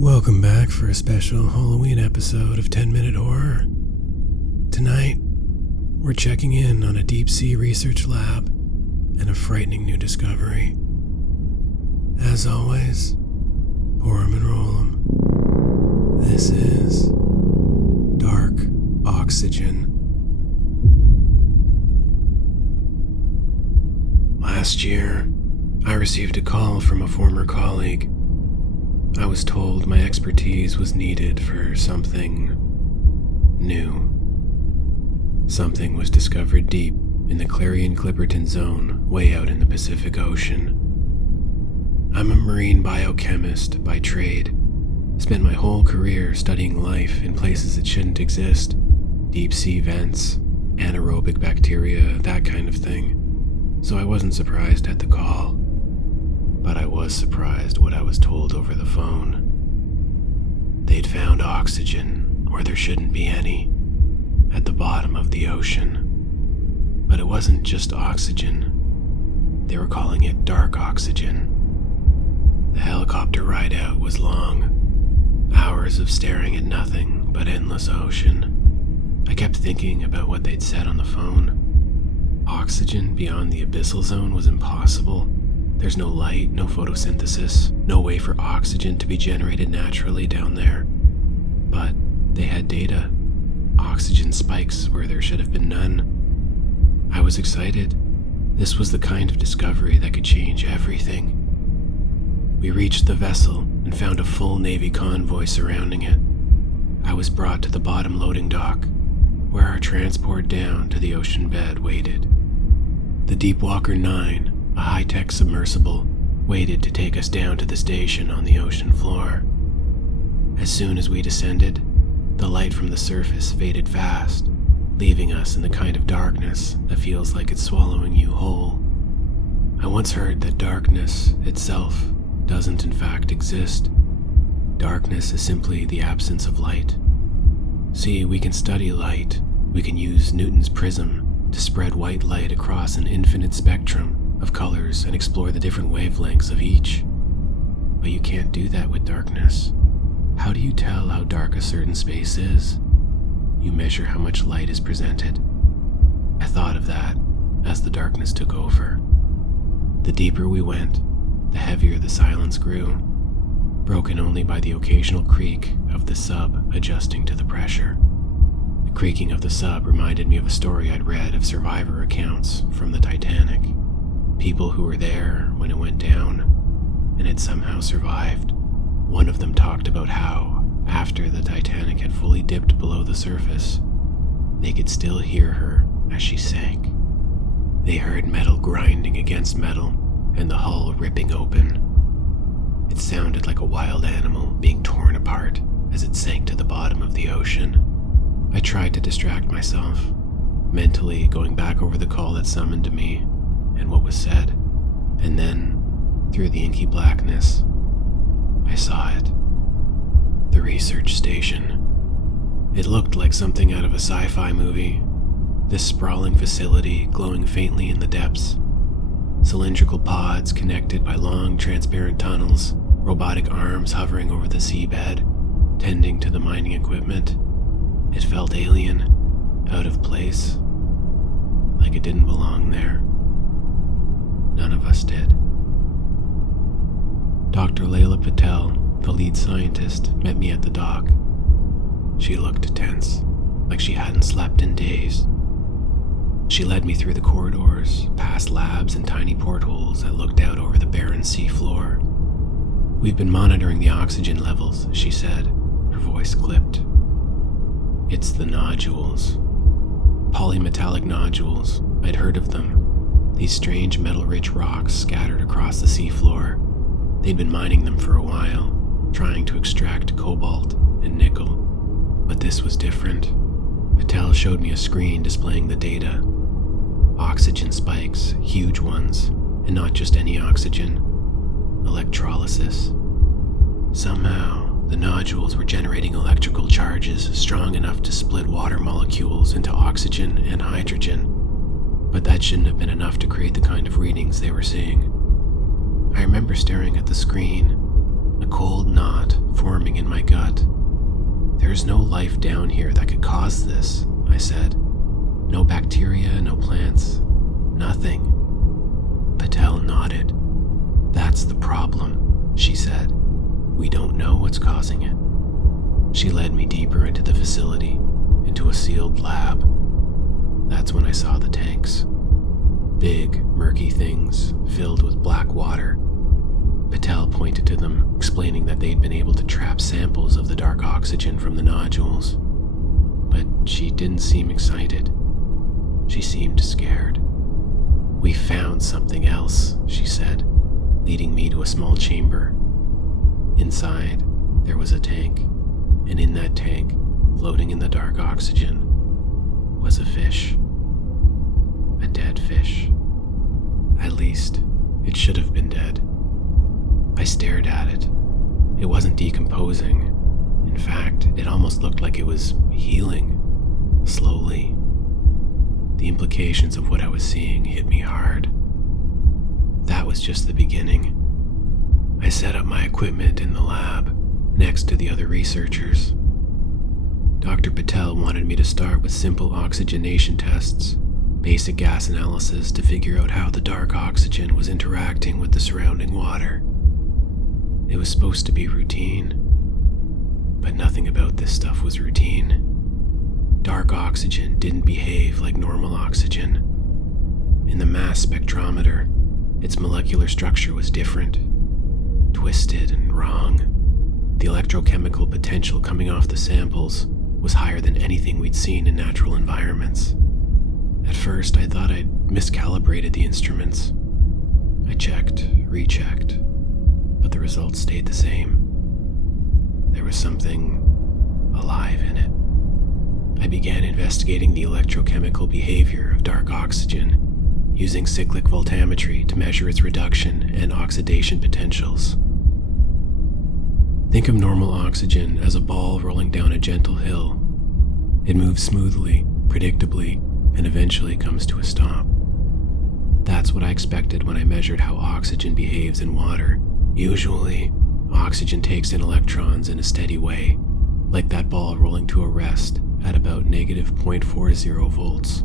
Welcome back for a special Halloween episode of 10 Minute Horror. Tonight, we're checking in on a deep-sea research lab and a frightening new discovery. As always, Horum and Roll'em. This is Dark Oxygen. Last year, I received a call from a former colleague. I was told my expertise was needed for something new. Something was discovered deep in the Clarion-Clipperton Zone, way out in the Pacific Ocean. I'm a marine biochemist by trade. Spent my whole career studying life in places it shouldn't exist. Deep sea vents, anaerobic bacteria, that kind of thing. So I wasn't surprised at the call. But I was surprised what I was told over the phone. They'd found oxygen where there shouldn't be any, at the bottom of the ocean. But it wasn't just oxygen. They were calling it dark oxygen. The helicopter ride out was long. Hours of staring at nothing but endless ocean. I kept thinking about what they'd said on the phone. Oxygen beyond the abyssal zone was impossible. There's no light, no photosynthesis, no way for oxygen to be generated naturally down there. But they had data. Oxygen spikes where there should have been none. I was excited. This was the kind of discovery that could change everything. We reached the vessel and found a full Navy convoy surrounding it. I was brought to the bottom loading dock, where our transport down to the ocean bed waited. The Deepwalker 9, a high-tech submersible, waited to take us down to the station on the ocean floor. As soon as we descended, the light from the surface faded fast, leaving us in the kind of darkness that feels like it's swallowing you whole. I once heard that darkness itself doesn't in fact exist. Darkness is simply the absence of light. See, we can study light. We can use Newton's prism to spread white light across an infinite spectrum of colors and explore the different wavelengths of each. But you can't do that with darkness. How do you tell how dark a certain space is? You measure how much light is presented. I thought of that as the darkness took over. The deeper we went, the heavier the silence grew, broken only by the occasional creak of the sub adjusting to the pressure. The creaking of the sub reminded me of a story I'd read of survivor accounts from the Titanic. People who were there when it went down and had somehow survived. One of them talked about how, after the Titanic had fully dipped below the surface, they could still hear her as she sank. They heard metal grinding against metal and the hull ripping open. It sounded like a wild animal being torn apart as it sank to the bottom of the ocean. I tried to distract myself, mentally going back over the call that summoned me and what was said, and then, through the inky blackness, I saw it. The research station. It looked like something out of a sci-fi movie. This sprawling facility glowing faintly in the depths. Cylindrical pods connected by long, transparent tunnels, robotic arms hovering over the seabed, tending to the mining equipment. It felt alien, out of place, like it didn't belong there. None of us did. Dr. Layla Patel, the lead scientist, met me at the dock. She looked tense, like she hadn't slept in days. She led me through the corridors, past labs and tiny portholes that looked out over the barren sea floor. "We've been monitoring the oxygen levels," she said, her voice clipped. "It's the nodules. Polymetallic nodules. I'd heard of them. These strange metal-rich rocks scattered across the seafloor. They'd been mining them for a while, trying to extract cobalt and nickel. But this was different." Patel showed me a screen displaying the data. Oxygen spikes, huge ones, and not just any oxygen. Electrolysis. Somehow, the nodules were generating electrical charges strong enough to split water molecules into oxygen and hydrogen. But that shouldn't have been enough to create the kind of readings they were seeing. I remember staring at the screen, a cold knot forming in my gut. "There's no life down here that could cause this," I said. "No bacteria, no plants, nothing." Patel nodded. "That's the problem," she said. "We don't know what's causing it." She led me deeper into the facility, into a sealed lab. That's when I saw the tanks. Big, murky things filled with black water. Patel pointed to them, explaining that they'd been able to trap samples of the dark oxygen from the nodules. But she didn't seem excited. She seemed scared. "We found something else," she said, leading me to a small chamber. Inside, there was a tank, and in that tank, floating in the dark oxygen, was a fish. A dead fish. At least, it should have been dead. I stared at it. It wasn't decomposing. In fact, it almost looked like it was healing, slowly. The implications of what I was seeing hit me hard. That was just the beginning. I set up my equipment in the lab, next to the other researchers. Dr. Patel wanted me to start with simple oxygenation tests, basic gas analysis to figure out how the dark oxygen was interacting with the surrounding water. It was supposed to be routine, but nothing about this stuff was routine. Dark oxygen didn't behave like normal oxygen. In the mass spectrometer, its molecular structure was different, twisted and wrong. The electrochemical potential coming off the samples was higher than anything we'd seen in natural environments. At first, I thought I'd miscalibrated the instruments. I checked, rechecked, but the results stayed the same. There was something alive in it. I began investigating the electrochemical behavior of dark oxygen, using cyclic voltammetry to measure its reduction and oxidation potentials. Think of normal oxygen as a ball rolling down a gentle hill. It moves smoothly, predictably, and eventually comes to a stop. That's what I expected when I measured how oxygen behaves in water. Usually, oxygen takes in electrons in a steady way, like that ball rolling to a rest at about -0.40 volts.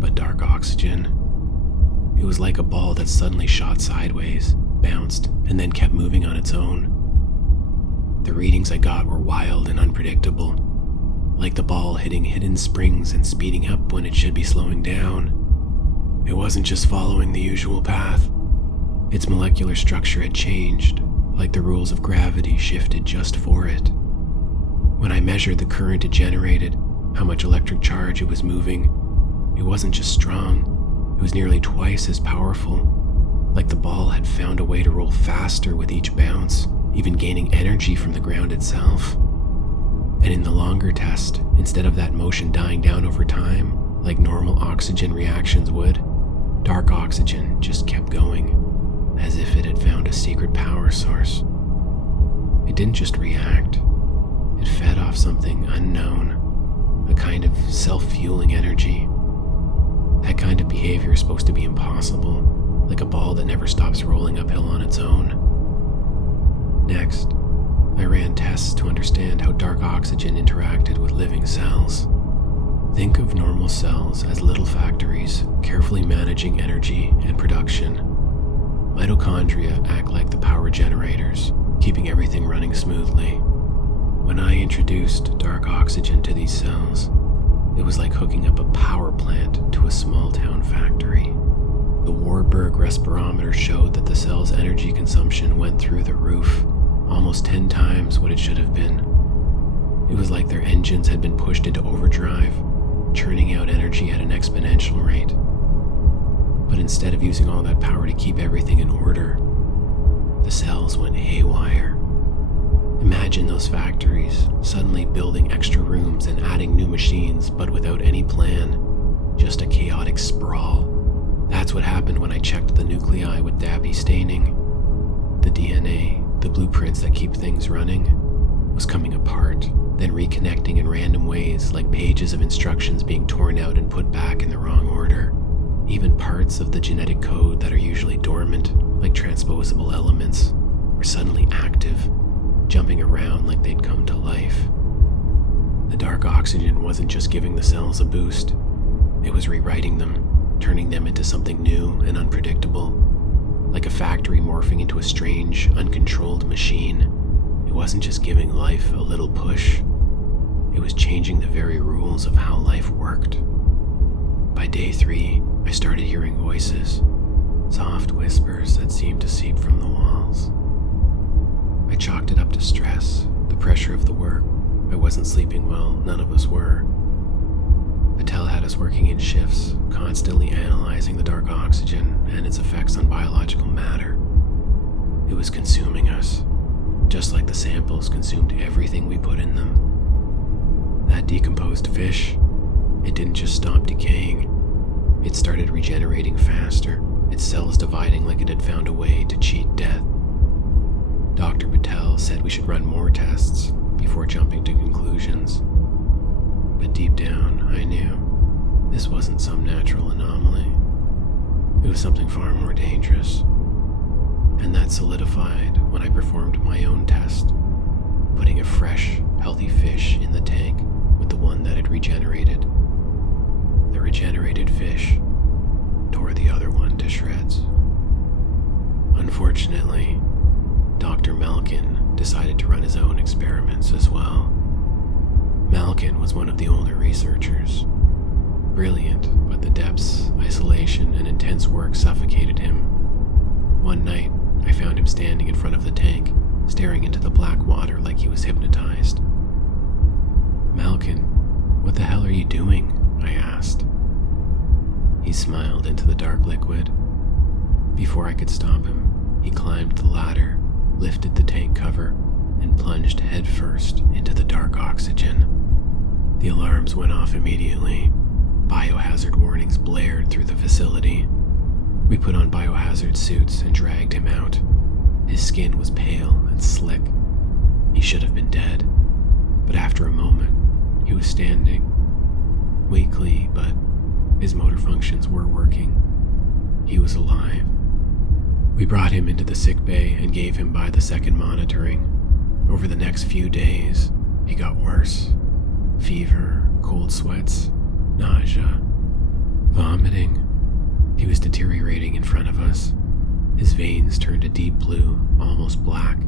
But dark oxygen, it was like a ball that suddenly shot sideways, bounced, and then kept moving on its own. The readings I got were wild and unpredictable, like the ball hitting hidden springs and speeding up when it should be slowing down. It wasn't just following the usual path. Its molecular structure had changed, like the rules of gravity shifted just for it. When I measured the current it generated, how much electric charge it was moving, it wasn't just strong, it was nearly twice as powerful, like the ball had found a way to roll faster with each bounce, even gaining energy from the ground itself. And in the longer test, instead of that motion dying down over time, like normal oxygen reactions would, dark oxygen just kept going, as if it had found a secret power source. It didn't just react, it fed off something unknown, a kind of self-fueling energy. That kind of behavior is supposed to be impossible, like a ball that never stops rolling uphill on its own. Next, I ran tests to understand how dark oxygen interacted with living cells. Think of normal cells as little factories, carefully managing energy and production. Mitochondria act like the power generators, keeping everything running smoothly. When I introduced dark oxygen to these cells, it was like hooking up a power plant to a small-town factory. The Warburg respirometer showed that the cell's energy consumption went through the roof, almost 10 times what it should have been. It was like their engines had been pushed into overdrive, churning out energy at an exponential rate. But instead of using all that power to keep everything in order, the cells went haywire. Imagine those factories suddenly building extra rooms and adding new machines, but without any plan, just a chaotic sprawl. That's what happened when I checked the nuclei with DAPI staining. The DNA, the blueprints that keep things running, was coming apart, then reconnecting in random ways, like pages of instructions being torn out and put back in the wrong order. Even parts of the genetic code that are usually dormant, like transposable elements, were suddenly active. oxygen wasn't just giving the cells a boost, it was rewriting them, turning them into something new and unpredictable, like a factory morphing into a strange, uncontrolled machine. It wasn't just giving life a little push, it was changing the very rules of how life worked. By day 3, I started hearing voices, soft whispers that seemed to seep from the walls. I chalked it up to stress, the pressure of the work. I wasn't sleeping well, none of us were. Patel had us working in shifts, constantly analyzing the dark oxygen and its effects on biological matter. It was consuming us, just like the samples consumed everything we put in them. That decomposed fish, it didn't just stop decaying, it started regenerating faster, its cells dividing like it had found a way to cheat death. Dr. Patel said we should run more tests before jumping to conclusions. But deep down, I knew this wasn't some natural anomaly. It was something far more dangerous. And that solidified when I performed my own test, putting a fresh, healthy fish in the tank with the one that had regenerated. The regenerated fish tore the other one to shreds. Unfortunately, Dr. Malkin decided to run his own experiments as well. Malkin was one of the older researchers. Brilliant, but the depths, isolation, and intense work suffocated him. One night, I found him standing in front of the tank, staring into the black water like he was hypnotized. "Malkin, what the hell are you doing?" I asked. He smiled into the dark liquid. Before I could stop him, he climbed the ladder, lifted the tank cover, and plunged headfirst into the dark oxygen. The alarms went off immediately. Biohazard warnings blared through the facility. We put on biohazard suits and dragged him out. His skin was pale and slick. He should have been dead, but after a moment, he was standing. Weakly, but his motor functions were working. He was alive. We brought him into the sick bay and gave him by the second monitoring. Over the next few days, he got worse. Fever, cold sweats, nausea, vomiting. He was deteriorating in front of us. His veins turned a deep blue, almost black,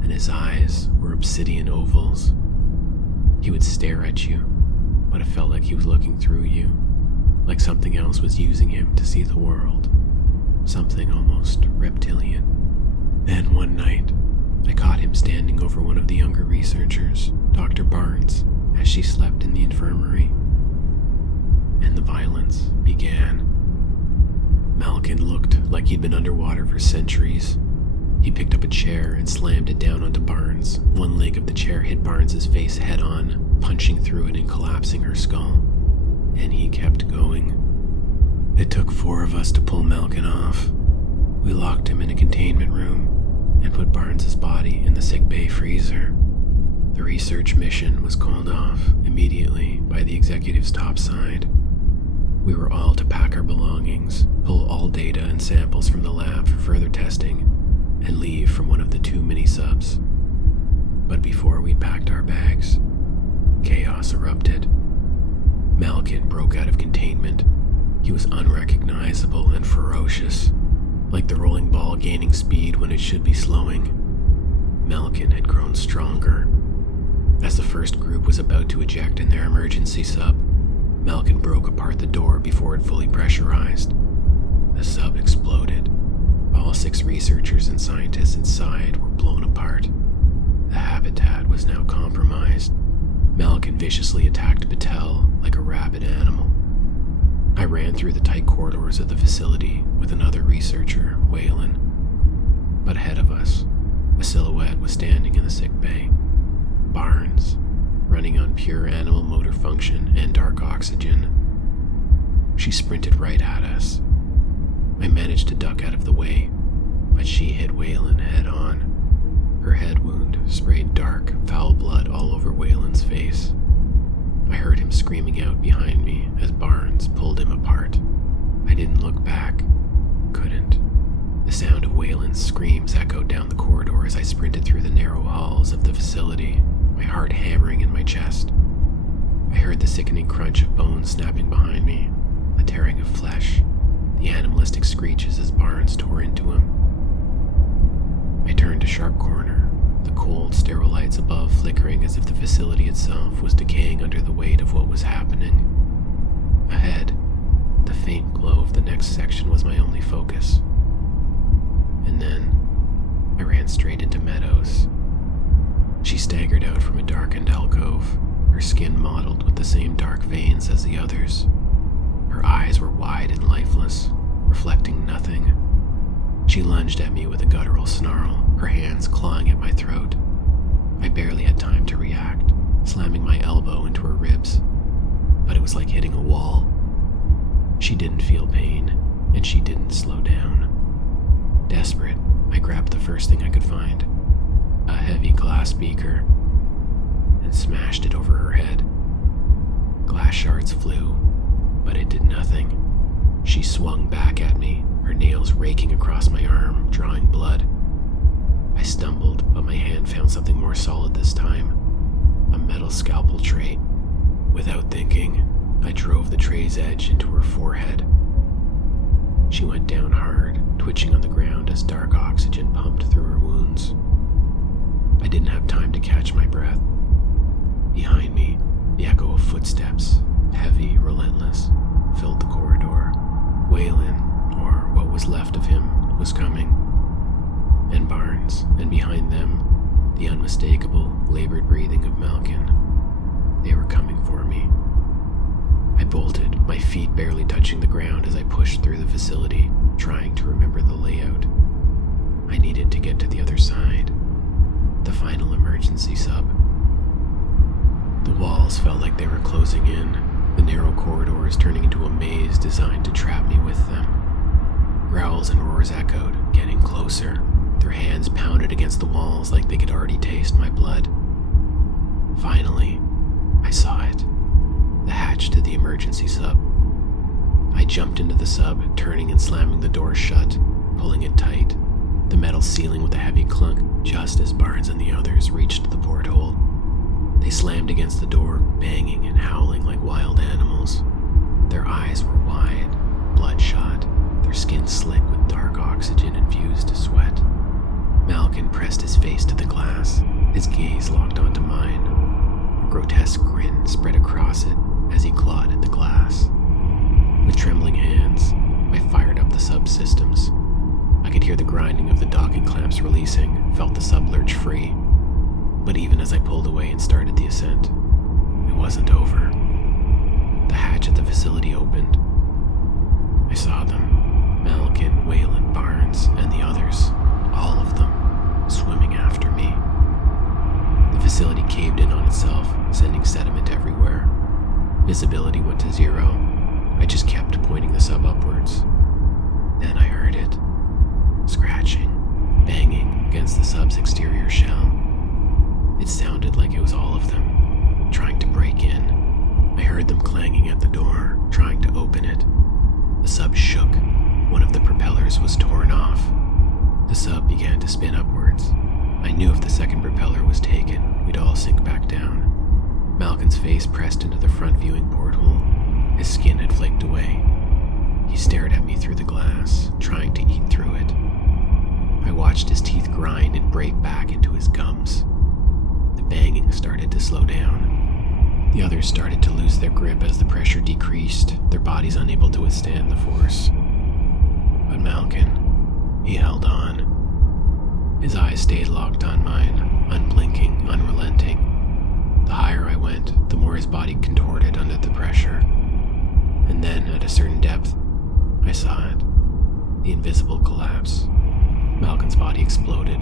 and his eyes were obsidian ovals. He would stare at you, but it felt like he was looking through you, like something else was using him to see the world. Something almost reptilian. Then one night, I caught him standing over one of the younger researchers, Dr. Barnes, as she slept in the infirmary. And the violence began. Malkin looked like he'd been underwater for centuries. He picked up a chair and slammed it down onto Barnes. One leg of the chair hit Barnes's face head on, punching through it and collapsing her skull. And he kept going. It took 4 of us to pull Malkin off. We locked him in a containment room and put Barnes's body in the sick bay freezer. The research mission was called off immediately by the executive's topside. We were all to pack our belongings, pull all data and samples from the lab for further testing, and leave from one of the 2 mini-subs. But before we packed our bags, chaos erupted. Malkin broke out of containment. He was unrecognizable and ferocious, like the rolling ball gaining speed when it should be slowing. Malkin had grown stronger. As the first group was about to eject in their emergency sub, Malkin broke apart the door before it fully pressurized. The sub exploded. All 6 researchers and scientists inside were blown apart. The habitat was now compromised. Malkin viciously attacked Patel like a rabid animal. I ran through the tight corridors of the facility with another researcher, Waylon. But ahead of us, a silhouette was standing in the sick bay. Barnes, running on pure animal motor function and dark oxygen. She sprinted right at us. I managed to duck out of the way, but she hit Waylon head on. Her head wound sprayed dark, foul blood all over Waylon's face. I heard him screaming out behind me as Barnes pulled him apart. I didn't look back. Couldn't. The sound of Waylon's screams echoed down the corridor as I sprinted through the narrow halls of the facility, my heart hammering in my chest. I heard the sickening crunch of bones snapping behind me, the tearing of flesh, the animalistic screeches as Barnes tore into him. I turned a sharp corner, the cold, sterile lights above flickering as if the facility itself was decaying under the weight of what was happening. Ahead, the faint glow of the next section was my only focus. And then, I ran straight into Meadows. She staggered out from a darkened alcove, her skin mottled with the same dark veins as the others. Her eyes were wide and lifeless, reflecting nothing. She lunged at me with a guttural snarl, her hands clawing at my throat. I barely had time to react, slamming my elbow into her ribs, but it was like hitting a wall. She didn't feel pain, and she didn't slow down. Desperate, I grabbed the first thing I could find, a heavy glass beaker, and smashed it over her head. Glass shards flew, but it did nothing. She swung back at me, her nails raking across my arm, drawing blood. I stumbled, but my hand found something more solid this time, a metal scalpel tray. Without thinking, I drove the tray's edge into her forehead. She went down hard, twitching on the ground as dark oxygen pumped through her wounds. I didn't have time to catch my breath. Behind me, the echo of footsteps, heavy, relentless, filled the corridor. Waylon, or what was left of him, was coming. And Barnes, and behind them, the unmistakable, labored breathing of Malkin. They were coming for me. I bolted, my feet barely touching the ground as I pushed through the facility, trying to remember the layout. I needed to get to the other side, the final emergency sub. The walls felt like they were closing in, the narrow corridors turning into a maze designed to trap me with them. Growls and roars echoed, getting closer. Their hands pounded against the walls like they could already taste my blood. Finally, I saw it. The hatch to the emergency sub. I jumped into the sub, turning and slamming the door shut, pulling it tight, the metal ceiling with a heavy clunk just as Barnes and the others reached the porthole. They slammed against the door, banging and howling like wild animals. Their eyes were wide, bloodshot, their skin slick with dark oxygen-infused sweat. Malkin pressed his face to the glass, his gaze locked onto mine. A grotesque grin spread across it as he clawed at the glass. With trembling hands, I fired up the subsystems. I could hear the grinding of the docking clamps releasing, felt the sub lurch free. But even as I pulled away and started the ascent, it wasn't over. The hatch at the facility opened. I saw them, Malkin, Waylon, Barnes, and the others, all of them, swimming after me. The facility caved in on itself, sending sediment everywhere. Visibility went to 0. I just kept pointing the sub upwards. Then I heard it. Scratching, banging against the sub's exterior shell. It sounded like it was all of them, trying to break in. I heard them clanging at the door, trying to open it. The sub shook. One of the propellers was torn off. The sub began to spin upwards. I knew if the second propeller was taken, we'd all sink back down. Malkin's face pressed into the front viewing porthole. His skin had flaked away. He stared at me through the glass, trying to eat through it. I watched his teeth grind and break back into his gums. The banging started to slow down. The others started to lose their grip as the pressure decreased, their bodies unable to withstand the force. But Malkin, he held on. His eyes stayed locked on mine, unblinking, unrelenting. The higher I went, the more his body contorted under the pressure. And then, at a certain depth, I saw it. The invisible collapse. Malkin's body exploded,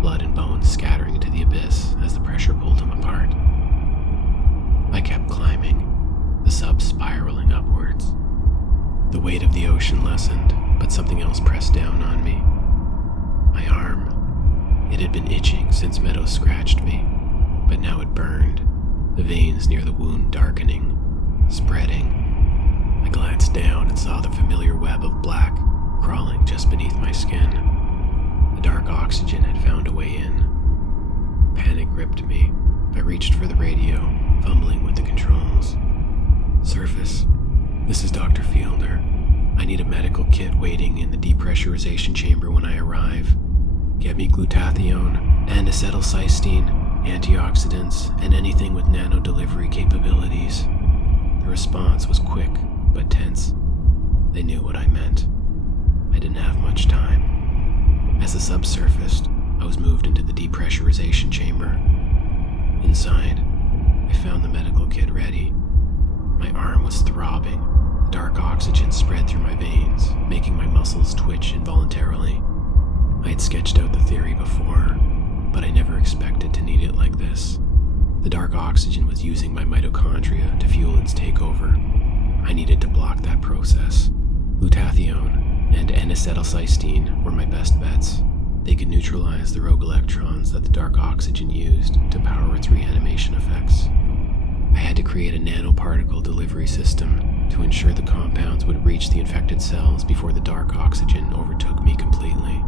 blood and bones scattering into the abyss as the pressure pulled him apart. I kept climbing, the sub spiraling upwards. The weight of the ocean lessened, but something else pressed down on me. My arm. It had been itching since Meadows scratched me, but now it burned, the veins near the wound darkening, spreading. I glanced down and saw the familiar web of black crawling just beneath my skin. The dark oxygen had found a way in. Panic gripped me. I reached for the radio, fumbling with the controls. waiting in the depressurization chamber when I arrive. Get me glutathione and acetylcysteine, antioxidants, and anything with nano-delivery capabilities. The response was quick, but tense. They knew what I meant. I didn't have much time. As the sub surfaced, I was moved into the depressurization chamber. Inside, I found the medical kit ready. My arm was throbbing. Dark oxygen spread through my veins, making my muscles twitch involuntarily. I had sketched out the theory before, but I never expected to need it like this. The dark oxygen was using my mitochondria to fuel its takeover. I needed to block that process. Glutathione and N-acetylcysteine were my best bets. They could neutralize the rogue electrons that the dark oxygen used to power its reanimation effects. I had to create a nanoparticle delivery system to ensure the compounds would reach the infected cells before the dark oxygen overtook me completely.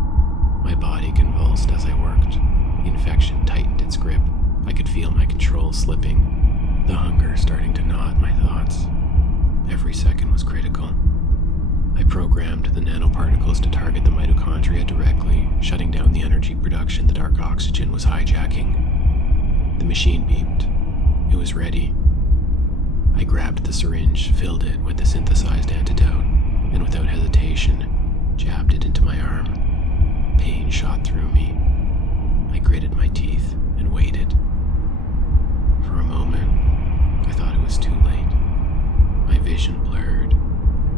My body convulsed as I worked. The infection tightened its grip. I could feel my control slipping, the hunger starting to gnaw at my thoughts. Every second was critical. I programmed the nanoparticles to target the mitochondria directly, shutting down the energy production the dark oxygen was hijacking. The machine beeped. It was ready. I grabbed the syringe, filled it with the synthesized antidote, and without hesitation, jabbed it into my arm. Pain shot through me. I gritted my teeth and waited. For a moment, I thought it was too late. My vision blurred,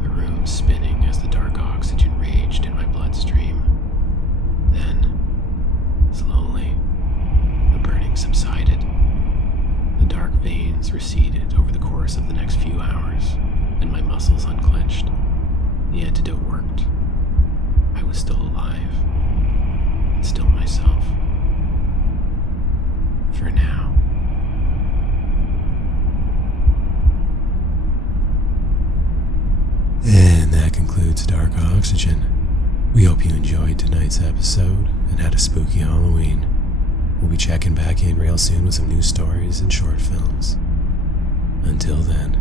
the room spinning as the dark oxygen raged in my bloodstream. Then, slowly, the burning subsided. The dark veins receded over the course of the next few hours, and my muscles unclenched. The antidote worked. I was still alive, and still myself. For now. And that concludes Dark Oxygen. We hope you enjoyed tonight's episode and had a spooky Halloween. We'll be checking back in real soon with some new stories and short films. Until then.